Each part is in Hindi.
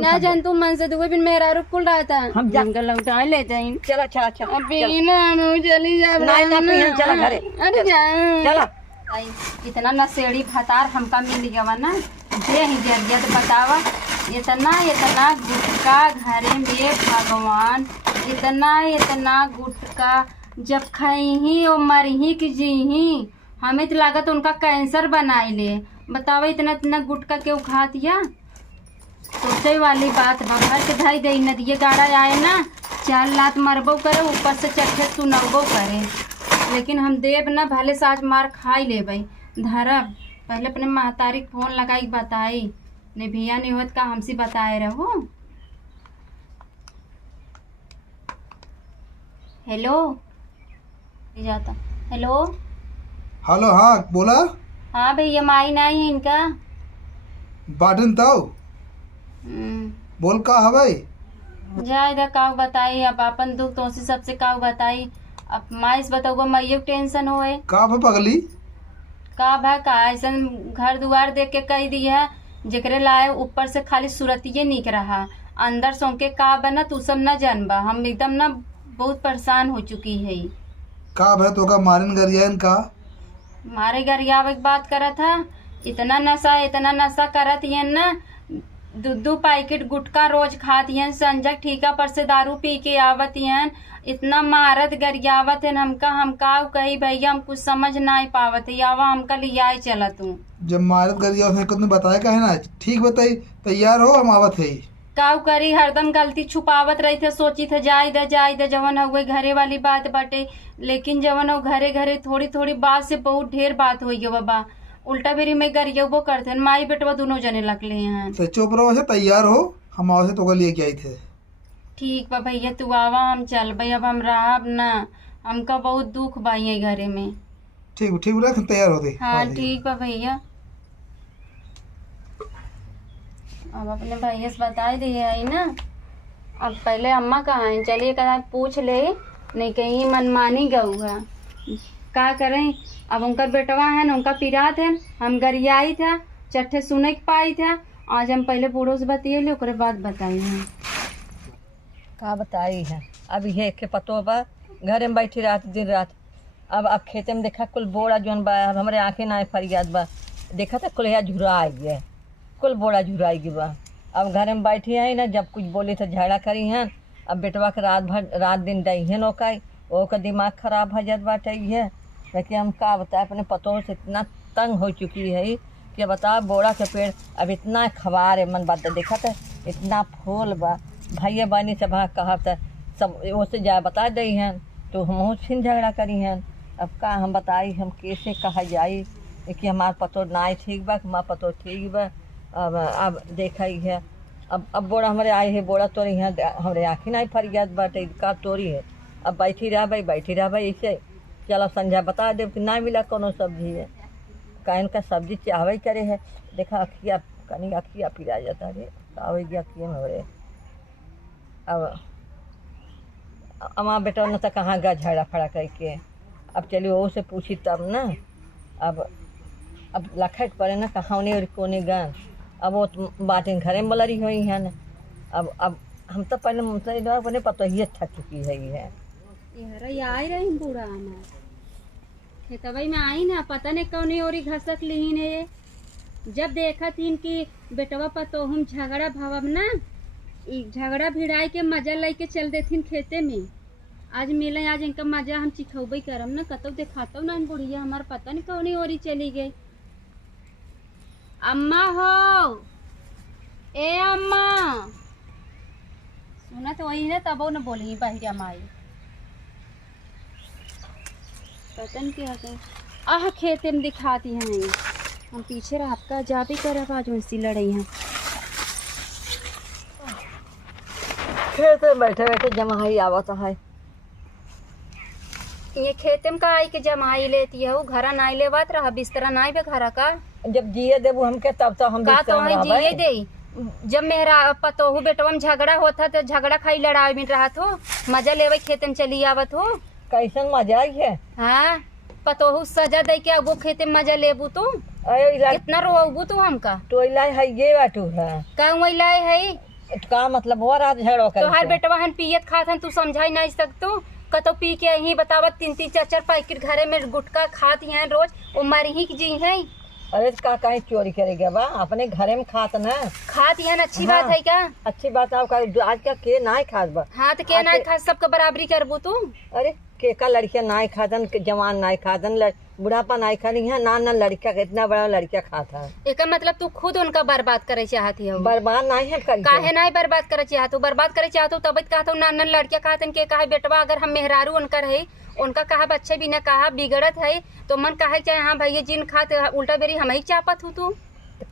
ना जान तू मन से दुगो बिन मेरा रुक कुल रहा था हम जंगल लौटा ले जाइन चला चला चला अभी ना हम चली जा नहीं ना पिहन चला घरे अरे जा चला इतना नशेड़ी भतार हमका मिल गया ना दे ही जरिया तो बतावा इतना इतना गुटका घरे में भगवान इतना गुटका जब खाई ही और मरही कि जी ही हमें तो लागत उनका कैंसर बनाई ले बतावा इतना इतना गुटका क्यों खा दिया सोचे वाली बात बघर के धाई गई नदिये गाड़ा आए ना 4 लात मरबो करे ऊपर से चट्टे सुनबो करे लेकिन हम देव ना भले साज मार खाई ले भाई धरब पहले अपने महतारी फोन लगाई बताई ने भैया नहीं होत का हमसे बताए रहो। हेलो जाता हेलो हेलो हाँ बोला हाँ भैया माई नहीं है इनका बाटन ताऊ बोल का हवाई जा इधर काव बताई अब अपन दुख तो सबसे काव बताई अब माइस बताओ मैयो टेंशन होए का भा पगली का भा का ऐसा घर दुआर देख के कह दिया जेकरे लाए ऊपर से खाली सूरतिये निक रहा अंदर सौके का बना तू सब न जानबा हम एकदम ना बहुत परेशान हो चुकी है। का भा तो का मारन गरियन का मारे गरियावे की बात करा था इतना नशा करत है ना 2 पैकेट गुटखा रोज खात हैं संजय ठीका पर से दारू पी के आवत हैं इतना मारत गरियावत है हमका कही भैया हम कुछ समझ ना पावत है आवा हमका लिया चला तू जब मारत गरिया उसने कुछ बताया का है ना ठीक बताई तैयार हो हम आवत है काव करी हरदम गलती छुपावत रही थे सोची थे जाई दे जवन हुए घरे वाली बात बाटे लेकिन जवन हो घरे थोड़ी बात से बहुत ढेर बात हुई है बाबा उल्टा बेरी में गरियबो करते माई बेटवा दोनों जने लगले हैं तो चुप रहो से तैयार हो हम आवे से तो लेके आई थे ठीक बा भैया तू आवा हम चल भाई अब हम रहब ना हमका बहुत दुख बाई है घरे में ठीक रख तैयार हो दे हाँ ठीक बा भैया अब अपने भैया से बता दिए है ना अब पहले अम्मा कहाँ है चलिए कदा पूछ ले नहीं कहीं मनमानी गऊ है का करें अब उनका बेटवा है ना उनका पिरात है हम गरियाई था चट्टे सुने के पाई था आज हम पहले बूढ़ों से बतिए ओकरे बाद बताई हैं का बताई है अब ये के पतो बा घरे में बैठी रात दिन रात अब खेते में देखा कुल बोड़ा जोन बा अब हमारे आंखें ना फरियाद बा देखा था कुल झुरा आई गया कुल बोड़ा झुराई गई बा अब घरे में बैठी आई ना जब कुछ बोली तो झगड़ा करी हैं अब बेटवा के रात दिन डई है नौकाई वो का दिमाग खराब हो जात बाटे है लेकिन हम का बताए अपने पतों से इतना तंग हो चुकी है कि बता बोड़ा के पेड़ अब इतना खबार है मन बात देखा था इतना फूल बा भैया बहनी सब कहा था सब वो से जा बता दी हैं तो हम फिर झगड़ा करी हैं अब का हम बताई हम कैसे कहा जाई कि हमार पतो ना ठीक बा हमार पतो ठीक बा अब देखा ही है अब बोड़ा हमारे आए है बोड़ा तोड़ी है हमारे आँखी ना फरियाद बाटे का तोड़ी है अब बैठी रहा भाई ऐसे चलो संध्या बता दे कि ना मिला कोनो सब्जी है कान का सब्जी चाहवे करे है देखा अखिया कनी अखिया पिरा जाता रे आवे गया किए हो रे अब अमा बेटा न तो कहाँ गा झगड़ा फड़ा करके अब चलिए वो से पूछी तब ना अब लखट पड़े ना कहाँ और कोने गान अब वो बातें घरे में बलरी हुई हैं ना अब हम तो पहले मतलब अपने पता ही थक चुकी है ये आई रही बूढ़ा खेतवई में आई ना पता नहीं कौन और घसक लीन है जब देखा थी कि बेटवा पतो हम झगड़ा भवब ना झगड़ा भिड़ाई के मजा लेके चल देथिन खेते में आज मिले आज इनका मजा हम चिखौबे करम ना कतो देखातो ना बुढ़िया हमारा पता नहीं कौन और चली गई। अम्मा हो ए अम्मा सुना तो वही ना तब न बोली बाहर माई पता नहीं क्या है आह खेते में दिखाती हैं हम पीछे रह आपका जा भी कर आज उनसी लड़ाई हैं खेते बैठे बैठे जमाई आवत है ये खेते में का आई के जमाई लेती है वो घरा नाई लेवत रहा बिस्तरा नाई बे घरा का जब जिए देबू हमके तब तो हम का तो है जिए दे जब मेरा पतोहू बेटवा में झगड़ा होता तो झगड़ा खाई लड़ाई में रहा तो मजा लेवे खेते में चली आवत हो कैसन मजा आई है हाँ पतोहू सजा दे के अब खेते में मजा लेबू तू कितना रोबू तू हमका तो लाई है ये बाटू है का लाई है का मतलब वो रात झगड़ा कर तोहार बेटवा हन पियत खात हन, तू समझाई नहीं सकतो। कतो पी के यही बतावत 3-3 4-4 पैकेट घरे में गुटखा खात हैं रोज, वो मर ही जी है। अरे का कहीं चोरी करेगा बा, अपने घरे में खात ना खात हैं अच्छी हाँ। बात है क्या? अच्छी बात है। आज का के ना खात बा, हाँ तो क्या ना खा, सबका बराबरी करबू तू? अरे के का लड़कियां ना खातन, जवान ना खातन, बुढ़ापा ना खा नहीं है ना ना लड़का इतना बड़ा लड़का खाता है। एक मतलब तू खुद उनका बर्बाद करे चाहती है? बर्बाद नहीं है कर काहे नहीं बर्बाद करे चाहत? बर्बाद करे चाहत तब कहता हूँ नान लड़कियां खातन के कहा बेटवा अगर हम मेहरारू उनकर है उनका कहा बच्चे भी न कहा बिगड़त है तो मन कहे चाहे हाँ भैया जिन खात उल्टा बेरी हम ही चापत हूँ। तू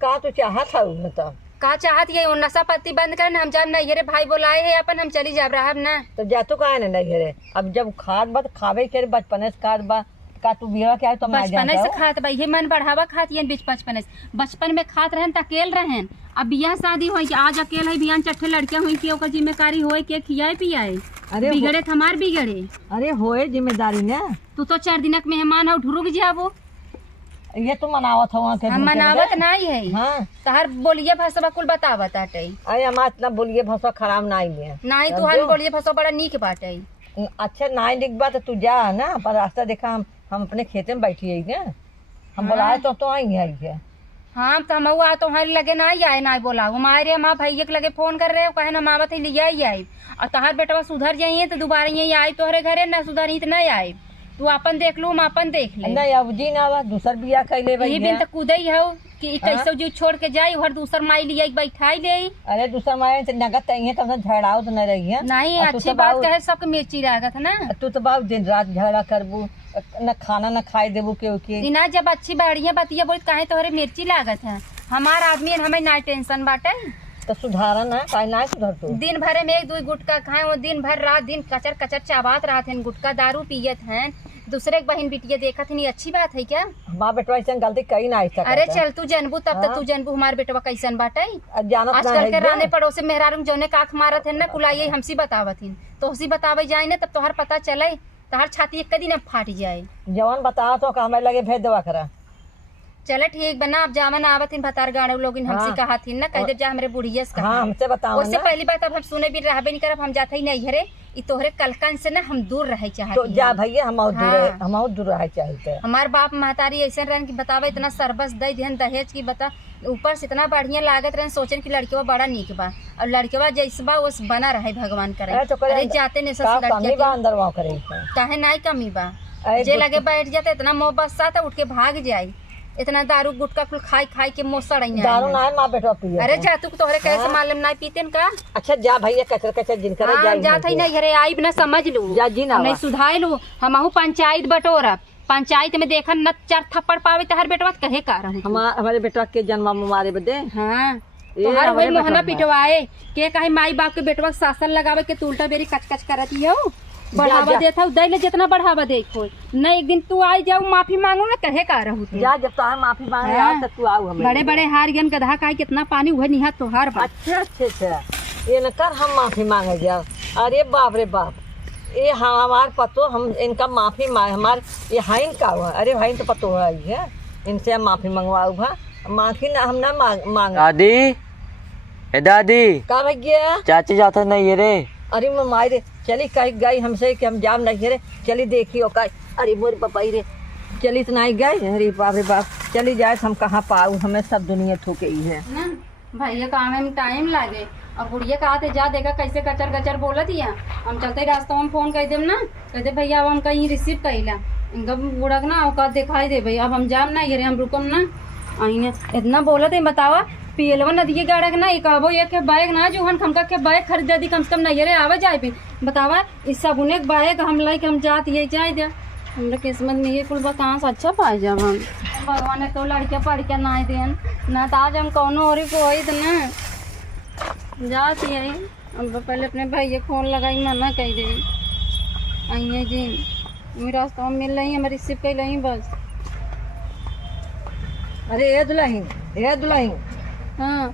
का तू चाहत है तो का चाहत ये नशा पत्ती बंद कर, हम जब नहीं रे भाई बोलाए है अपन हम चली जा रहा ना तो जातू का है नहीं रे। अब जब खाद बा खावे के बचपने से खाद बा का तू बिया क्या तो बचपने से खात भाई ये मन बढ़ावा खाती है बीच बचपने से। बचपन में खात रहन तो अकेल रहन, अब बियाह शादी हो आज अकेल है बियान चट्ठे लड़कियां हुई की ओकर जिम्मेदारी होए के खियाए पियाए। अरे बिगड़े हमार बिगड़े। अरे होए जिम्मेदारी ना, तू तो 4 दिनक मेहमान हो ढुरुक जाबो। ये तो मनावत हो के हम मनावत नहीं है। हाँ तहर बोलिए भाषा कुल बतावत आटे। अरे हमार इतना बोलिए भाषा खराब नहीं है। नहीं तुहार बोलिए भाषा बड़ा नीक बाटे। अच्छा नहीं दिख बा तो तू जा ना, पर रास्ता देखा हम अपने खेते में बैठी है क्या, हम बुलाए तो आई है। हाँ तो हम आ तो हमारे लगे ना आए ना बोला हमारे माँ भैया के लगे फोन कर रहे हो कहे ना मावत लिया ही आई और तहार बेटवा सुधर जाइए तो दोबारा यही आई तोहरे घरे ना सुधर तो नहीं आए। तू अपन देख लू हम अपन देख ले। नहीं अब जी ना दूसर बिया कैले ये बिन तो कूदई हो कि कैसे जो छोड़ के जाई और दूसर माई लिया बैठाई ले। अरे दूसर माई से नगद चाहिए तो झगड़ाओ तो नहीं रही है। नहीं अच्छी बात कहे सबके मिर्ची लागत है ना। तू तो बाबू दिन रात झगड़ा करबू न खाना न खाए देबू के ना जब अच्छी बढ़िया बतिया बोल काहे तोहरे मिर्ची लागत है। हमार आदमी हमें ना टेंशन बाटे तो सुधारा ना काहे ना सुधर तू। दिन भरे में 1-2 गुटका खाए वो दिन भर रात दिन कचर कचर चाबात रहा थे गुटका दारू पियत हैं दूसरे बहन बिटिया देखा थी। अच्छी बात है क्या? माँ बेटवा ऐसा गलती कही ना ऐसा। अरे चल तू जनबू तब तक तू जनबू हमारे बेटवा कैसन बाटे। आजकल के रहने पड़ोसे मेहरारू जौने काख मारत है ना कुलाइए हमसी बतावत हिन तो हसी बतावे जाए ना तब तोहर पता चले तोहर छाती एक दिन फाट जाए। जवान बताओ तो हमें लगे भेज देवा करा। चले ठीक बना अब जावन आवत इन भतार गाड़े लोग हमसे कहा थी ना कह दे जा हमरे बुढ़िया से हाँ हमसे बताओ उससे पहली बात अब हम सुने भी रहबे नहीं करब हम जाते ही नहीं घरे ई तोहरे कलकन से ना हम दूर रहे चाहते तो जा भैया हम और दूर हम और दूर रहे चाहते। हमार बाप महतारी ऐसे रहन कि बतावे इतना सरबस दे देन दहेज की बता ऊपर से इतना बढ़िया लागत रहन सोचन की लड़कियों बड़ा नीक बा और लड़कियों जैसे बा उस बना रहे भगवान करे। अरे जाते ने अंदर वहाँ करे काहे नहीं कमी बा जे लगे बैठ जाते इतना मोह बसा उठ के भाग जाये इतना दारू गुटका कुल खाई खाई के मोसड़ दारू ना माँ बेटा पिए। अरे जा तू तोहरे कैसे मालूम नहीं पीते का। अच्छा जा भैया कचर कचर जिनकर जात ही नहीं घरे आई बिना समझ लू जा जी ना नहीं सुधार लू हम पंचायत बटोरा पंचायत में देखा न 4 थप्पड़ पावे तहर बेटवा कहे का रहूं हमारे बेटवा के जन्म मारे बदे। हाँ तोहर वही मोहना पिटवाए के कहे माई बाप के बेटवा शासन लगावे के तू उल्टा बेरी कच करती हो बढ़ावा देता हूँ दे जितना बढ़ावा देखो न एक दिन तू आई जाऊ माफी मांगू ना कहे का रहू जा जब तो माफी मांगे तू आओ हमें बड़े बड़े हार गन गधा का कितना पानी हुआ निहा तो हार। अच्छा ये न कर हम माफी मांगे जाओ। अरे बाप रे बाप ये हमार पतो हम इनका माफी मांगे हमार ये हाइन का हुआ। अरे हाइन तो पतो है इनसे हम माफी मंगवाऊ भा माफी ना हम ना मांग। दादी ए दादी का भैया चाची जाता नहीं रे। अरे मैं माई रे चली कहीं गई हमसे कि हम जाम नहीं रे चली देखियो का। अरे मोर पपाई रे चली तो नहीं गई। अरे बाप रे बाप चली जाए हम कहाँ पाऊ हमें सब दुनिया ठोके ही है ना भैया काम में टाइम लागे और बुढ़िया कहा थे जा देखा कैसे कचर कचर बोला थी हम चलते रास्ता में फोन कर देम ना कहते भैया अब हम कहीं रिसीव कईला इनका बुढ़क ना औकात दिखाई दे भैया अब हम जाम ना रे हम रुकम ना आई इतना बोला थे बतावा पियलवा नदी गाड़क ना कहबो ये के बैग ना जो हमका के बैग खरीद दी कम से कम नहीं रे आवे जाए भी बतावा इस सबने बैग हम लाइक हम जात ये जाए दे हमरा किस्मत में ये कुल कहाँ से अच्छा पाए जब हम भगवान तो लड़के पढ़ के ना देन ना तो आज हम कौनो और को आई तो ना जाती है अब पहले अपने भैया फोन लगाई मना कह दे आई जी मेरे रास्ता में मिल रही है मैं रिसीव कर रही बस। अरे ये दुल्हन हाँ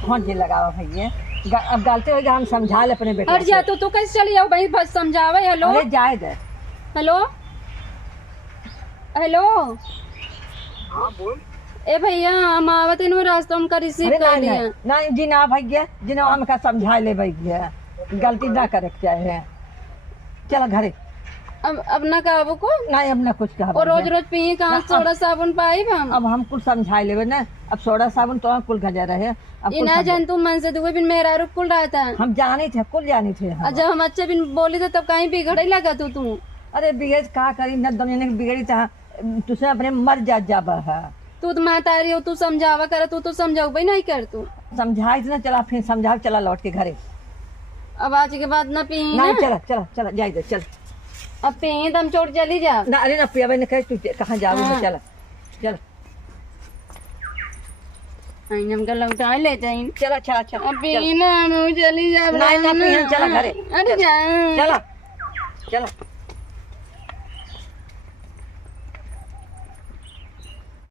फोन जी लगाओ भैया अब डालते हुए हम समझा ले अपने बेटे। अरे जा तू कैसे चली जाओ भाई बस समझावे। हेलो अरे जाए दे हेलो हेलो हाँ बोल ए भैया हम आवत इन रास्ता में का रिसीव अरे कर नहीं लिया। नहीं नहीं जी ना भैया जी ना हमका समझा ले भैया गलती ना करे के चाहे चल घरे अब ना कहबो को नहीं अब ना कुछ कहा और रोज रोज पिए कहाँ से सोडा साबुन पाई हम। अब हम कुल समझा लेवे ना अब सोडा साबुन तो कुल गजा रहे अब ये कुल ना समझा- जान तू मन से दुए बिन मेरा रुक कुल रहा था। हम जाने थे कुल जाने थे हम। और जब हम अच्छे बिन बोली तो तब कहीं बिगड़े लगा तू। अरे बिगड़ का करी न दुनिया ने बिगड़ी था तुझे अपने मर जाबा है तू तो मातारी हो, तू समझावा कर, तू तो समझाऊ भाई नहीं कर तू। समझाई ना चला फिर समझाओ चला लौट के घरे अब आज के बाद ना पिए नहीं ना, चला चला चला जाए दे चल अब पिए तो हम छोड़ चली जा। ना अरे ना पिया ने कहे तू कहाँ जाओ हाँ। चला चल हमका लौटा ले जाइन। चला चला चला अब पिए ना हम चली जा। नहीं ना पिए चला घरे अरे जा चला चला